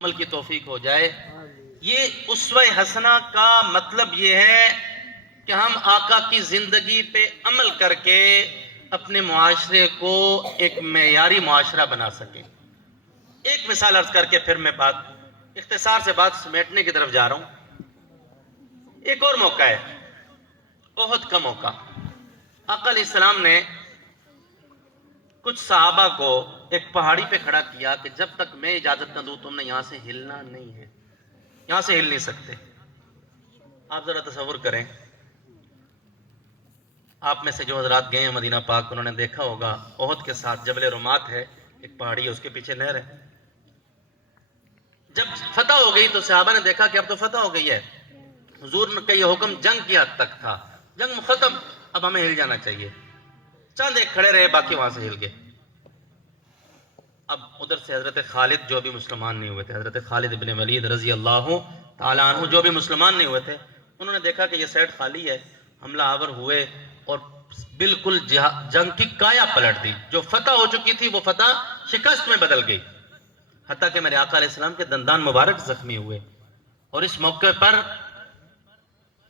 عمل کی توفیق ہو جائے۔ یہ اسوہ حسنہ کا مطلب یہ ہے کہ ہم آقا کی زندگی پہ عمل کر کے اپنے معاشرے کو ایک معیاری معاشرہ بنا سکیں۔ ایک مثال عرض کر کے پھر میں اختصار سے بات سمیٹنے کی طرف جا رہا ہوں۔ ایک اور موقع ہے، احد کا موقع۔ آقا علیہ السلام نے کچھ صحابہ کو ایک پہاڑی پہ کھڑا کیا کہ جب تک میں اجازت نہ دوں تم نے یہاں سے ہلنا نہیں ہے، یہاں سے ہل نہیں سکتے۔ آپ ذرا تصور کریں، آپ میں سے جو حضرات گئے ہیں مدینہ پاک انہوں نے دیکھا ہوگا احد کے ساتھ جبل رمات ہے، ایک پہاڑی ہے، اس کے پیچھے نہر ہے۔ جب فتح ہو گئی تو صحابہ نے دیکھا کہ اب تو فتح ہو گئی ہے، حضور کا یہ حکم جنگ کی حد تک تھا، جنگ ختم، اب ہمیں ہل جانا چاہیے۔ چند ایک کھڑے رہے، باقی وہاں سے ہل گئے۔ اب ادھر سے حضرت خالد جو بھی مسلمان نہیں ہوئے تھے، حضرت خالد ابن ولید رضی اللہ تعالیٰ عنہ جو بھی مسلمان نہیں ہوئے تھے، انہوں نے دیکھا کہ یہ سائڈ خالی ہے، حملہ آور ہوئے اور بالکل جنگ کی کایا پلٹ دی۔ جو فتح ہو چکی تھی وہ فتح شکست میں بدل گئی، حتیٰ کہ میرے آقا علیہ السلام کے دندان مبارک زخمی ہوئے، اور اس موقع پر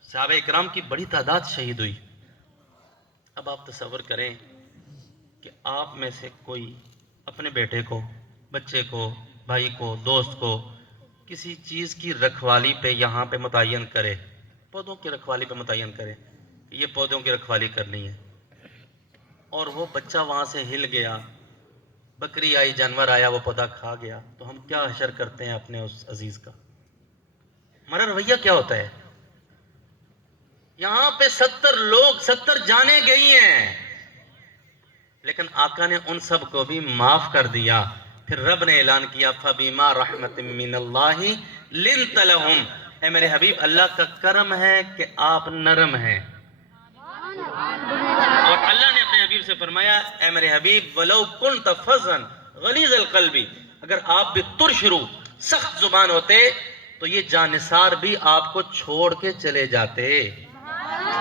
صحابہ اکرام کی بڑی تعداد شہید ہوئی۔ اب آپ تصور کریں کہ آپ میں سے کوئی اپنے بیٹے کو، بچے کو، بھائی کو، دوست کو کسی چیز کی رکھوالی پہ یہاں پہ متعین کرے، پودوں کی رکھوالی پہ متعین کرے، یہ پودوں کی رکھوالی کرنی ہے، اور وہ بچہ وہاں سے ہل گیا، بکری آئی، جانور آیا، وہ پودا کھا گیا، تو ہم کیا حشر کرتے ہیں اپنے اس عزیز کا؟ ہمارا رویہ کیا ہوتا ہے؟ یہاں پہ 70 جانیں گئی ہیں، لیکن آقا نے ان سب کو بھی معاف کر دیا۔ پھر رب نے اعلان کیا فَبِمَا رَحْمَةٍ مِّنَ اللَّهِ لِنْتَ لَهُمْ، اے میرے حبیب اللہ کا کرم ہے کہ آپ نرم ہیں۔ اور اللہ نے اپنے حبیب سے فرمایا اے میرے حبیب وَلَوْ كُنْتَ فَظًّا غَلِيظَ الْقَلْبِ، اگر آپ بھی ترش رو، سخت زبان ہوتے تو یہ جانثار بھی آپ کو چھوڑ کے چلے جاتے۔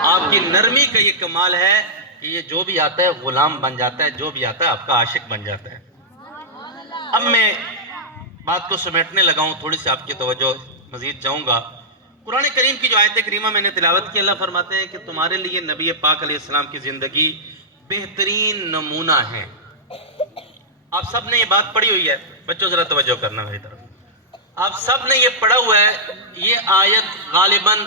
آپ کی نرمی کا یہ کمال ہے کہ یہ جو بھی آتا ہے غلام بن جاتا ہے، جو بھی آتا ہے آپ کا عاشق بن جاتا ہے۔ اب میں بات کو سمیٹنے لگا ہوں، تھوڑی سی آپ کی توجہ مزید چاہوں گا۔ قرآن کریم کی جو آیت کریمہ میں نے تلاوت کی، اللہ فرماتے ہیں کہ تمہارے لیے نبی پاک علیہ السلام کی زندگی بہترین نمونہ ہے۔ آپ سب نے یہ بات پڑھی ہوئی ہے، بچوں ذرا توجہ کرنا میری طرف، آپ سب نے یہ پڑھا ہوا ہے۔ یہ آیت غالباً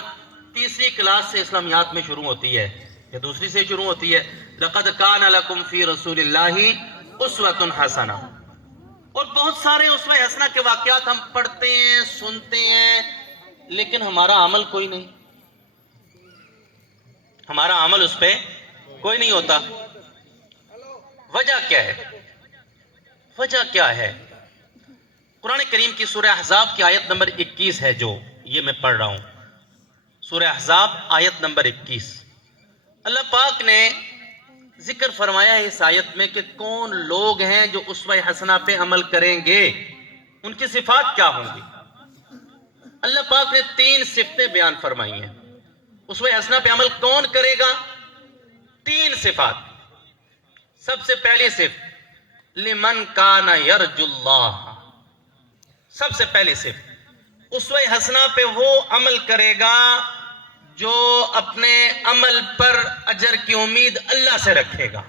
تیسری کلاس سے اسلامیات میں شروع ہوتی ہے یا دوسری سے شروع ہوتی ہے۔ لَقَدْ كَانَ لَكُمْ فِي رَسُولِ اللَّهِ أُسْوَةٌ حَسَنَةٌ، اور بہت سارے اسوہ حسنہ کے واقعات ہم پڑھتے ہیں، سنتے ہیں، لیکن ہمارا عمل کوئی نہیں، ہمارا عمل اس پہ کوئی نہیں ہوتا۔ وجہ کیا ہے؟ وجہ کیا ہے؟ قرآن کریم کی سورہ احزاب کی آیت نمبر 21 ہے جو یہ میں پڑھ رہا ہوں، سورہ احزاب آیت نمبر 21۔ اللہ پاک نے ذکر فرمایا ہے اس آیت میں کہ کون لوگ ہیں جو اسوہ حسنہ پہ عمل کریں گے، ان کی صفات کیا ہوں گی۔ اللہ پاک نے 3 صفتیں بیان فرمائی ہیں۔ اسوہ حسنہ پہ عمل کون کرے گا؟ 3 صفات۔ سب سے پہلی صفت لمن کان یرجو اللہ، سب سے پہلی صفت اسوہ حسنہ پہ وہ عمل کرے گا جو اپنے عمل پر اجر کی امید اللہ سے رکھے گا۔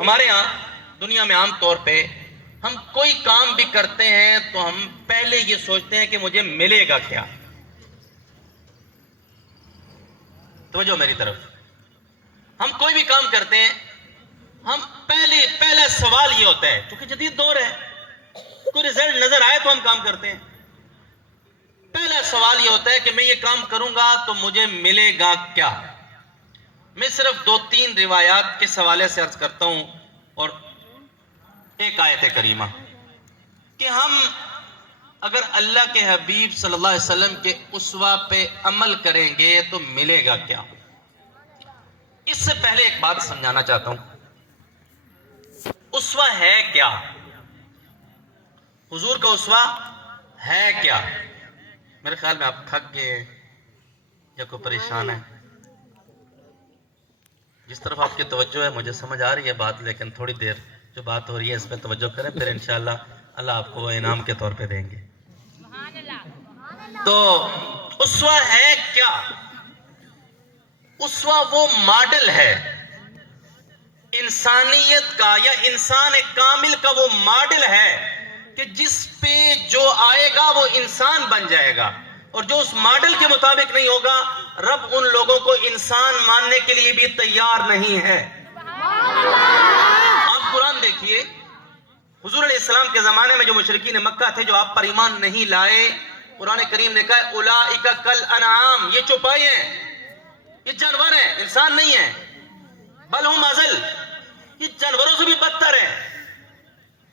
ہمارے ہاں دنیا میں عام طور پہ ہم کوئی کام بھی کرتے ہیں تو ہم پہلے یہ سوچتے ہیں کہ مجھے ملے گا کیا۔ توجہ میری طرف، ہم کوئی بھی کام کرتے ہیں، ہم پہلا سوال یہ ہوتا ہے، کیونکہ جدید دور ہے، کوئی رزلٹ نظر آئے تو ہم کام کرتے ہیں۔ پہلا سوال یہ ہوتا ہے کہ میں یہ کام کروں گا تو مجھے ملے گا کیا۔ میں صرف 2-3 روایات کے حوالے سے عرض کرتا ہوں اور ایک آیت کریمہ کہ ہم اگر اللہ کے حبیب صلی اللہ علیہ وسلم کے اسوہ پہ عمل کریں گے تو ملے گا کیا۔ اس سے پہلے ایک بات سمجھانا چاہتا ہوں، اسوہ ہے کیا؟ حضور کا اسوہ ہے کیا؟ میرے خیال میں آپ تھک گئے یا کوئی پریشان ہے؟ جس طرف آپ کی توجہ ہے مجھے سمجھ آ رہی ہے بات، لیکن تھوڑی دیر جو بات ہو رہی ہے اس پہ توجہ کریں، پھر انشاءاللہ اللہ آپ کو وہ انعام کے طور پہ دیں گے. تو اسوہ ہے کیا؟ اسوہ وہ ماڈل ہے انسانیت کا، یا انسان کامل کا وہ ماڈل ہے کہ جس پہ جو آئے گا وہ انسان بن جائے گا، اور جو اس ماڈل کے مطابق نہیں ہوگا رب ان لوگوں کو انسان ماننے کے لیے بھی تیار نہیں ہے. آپ قرآن دیکھیے، حضور علیہ السلام کے زمانے میں جو مشرکین مکہ تھے جو آپ پر ایمان نہیں لائے، قرآن کریم نے کہا اولئک کالانعام، یہ چوپائے ہیں، یہ جانور ہیں، انسان نہیں ہیں. بل ہم اضل، یہ جانوروں سے بھی بدتر ہیں.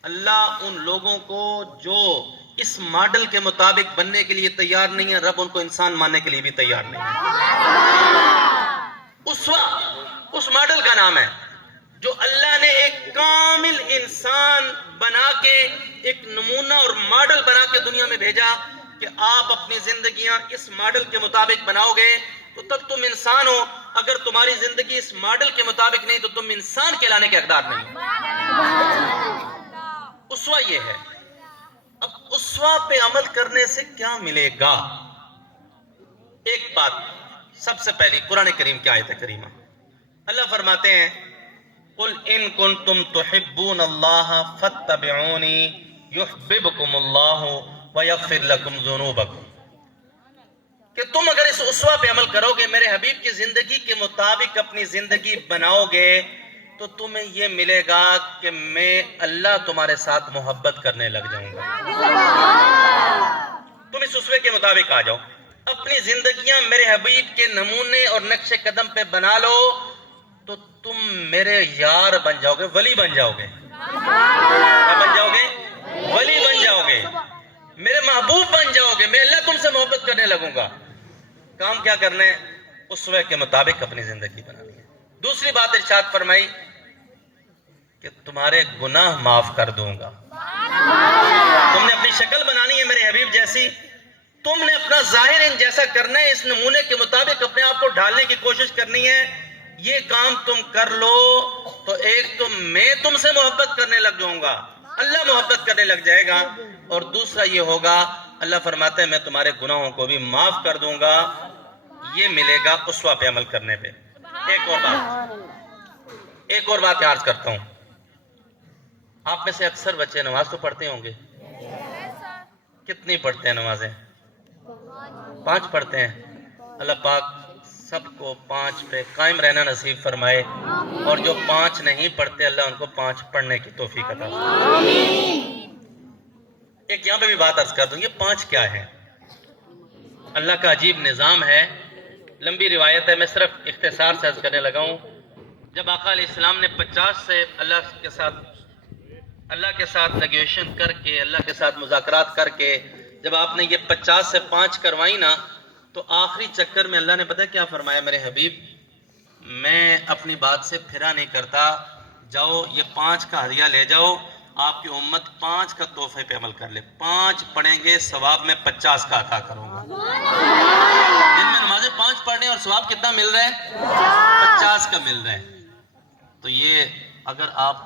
اللہ ان لوگوں کو جو اس ماڈل کے مطابق بننے کے لیے تیار نہیں ہے، رب ان کو انسان ماننے کے لیے بھی تیار نہیں ہے. اسوہ اس ماڈل کا نام ہے جو اللہ نے ایک کامل انسان بنا کے، ایک نمونہ اور ماڈل بنا کے دنیا میں بھیجا کہ آپ اپنی زندگیاں اس ماڈل کے مطابق بناؤ گے تو تب تم انسان ہو. اگر تمہاری زندگی اس ماڈل کے مطابق نہیں تو تم انسان کہلانے کے حقدار نہیں. اسوہ یہ ہے. اب اسوہ پہ عمل کرنے سے کیا ملے گا؟ ایک بات سب سے پہلی قرآن کریم کی آیت کریمہ، اللہ فرماتے ہیں قل ان کنتم تحبون اللہ فاتبعونی یحببکم اللہ ویغفر لکم ذنوبکم، کہ تم اگر اس اسوہ پہ عمل کرو گے، میرے حبیب کی زندگی کے مطابق اپنی زندگی بناؤ گے، تو تمہیں یہ ملے گا کہ میں اللہ تمہارے ساتھ محبت کرنے لگ جاؤں گا. تم اس اسوے کے مطابق آ جاؤ، اپنی زندگیاں میرے حبیب کے نمونے اور نقش قدم پہ بنا لو، تو تم میرے یار بن جاؤ گے، ولی بن جاؤ گے. کیا بن جاؤ گے؟ ولی بن جاؤ گے، میرے محبوب بن جاؤ گے، میں اللہ تم سے محبت کرنے لگوں گا. کام کیا کرنا ہے؟ اسوے کے مطابق اپنی زندگی بنانی ہے. دوسری بات ارشاد فرمائی کہ تمہارے گناہ معاف کر دوں گا. تم نے اپنی شکل بنانی ہے میرے حبیب جیسی، تم نے اپنا ظاہر ان جیسا کرنا ہے، اس نمونے کے مطابق اپنے آپ کو ڈھالنے کی کوشش کرنی ہے. یہ کام تم کر لو تو ایک تو میں تم سے محبت کرنے لگ جاؤں گا، اللہ محبت کرنے لگ جائے گا، اور دوسرا یہ ہوگا اللہ فرماتے ہیں میں تمہارے گناہوں کو بھی معاف کر دوں گا. یہ ملے گا اسوہ پہ عمل کرنے پہ. ایک اور بات عرض کرتا ہوں، آپ میں سے اکثر بچے نماز تو پڑھتے ہوں گے. کتنی پڑھتے ہیں نمازیں؟ 5 پڑھتے ہیں. اللہ پاک سب کو 5 پہ قائم رہنا نصیب فرمائے، اور جو 5 نہیں پڑھتے اللہ ان کو 5 پڑھنے کی توفیق عطا فرمائے. ایک یہاں پہ بھی بات عرض کر دوں، یہ 5 کیا ہے؟ اللہ کا عجیب نظام ہے، لمبی روایت ہے، میں صرف اختصار سے عرض کرنے لگا ہوں. جب آقا علیہ السلام نے 50 سے اللہ کے ساتھ نیگوشیشن کر کے، اللہ کے ساتھ مذاکرات کر کے جب آپ نے یہ 50 سے 5 کروائی نا، تو آخری چکر میں اللہ نے پتہ کیا فرمایا؟ میرے حبیب میں اپنی بات سے پھرا نہیں کرتا، جاؤ یہ 5 کا ہدیہ لے جاؤ، آپ کی امت 5 کا تحفے پہ عمل کر لے. 5 پڑھیں گے ثواب میں 50 کا عطا کروں گا. دن میں نمازیں 5 پڑھنے اور ثواب کتنا مل رہا ہے؟ 50 کا مل رہا ہے. تو یہ اگر آپ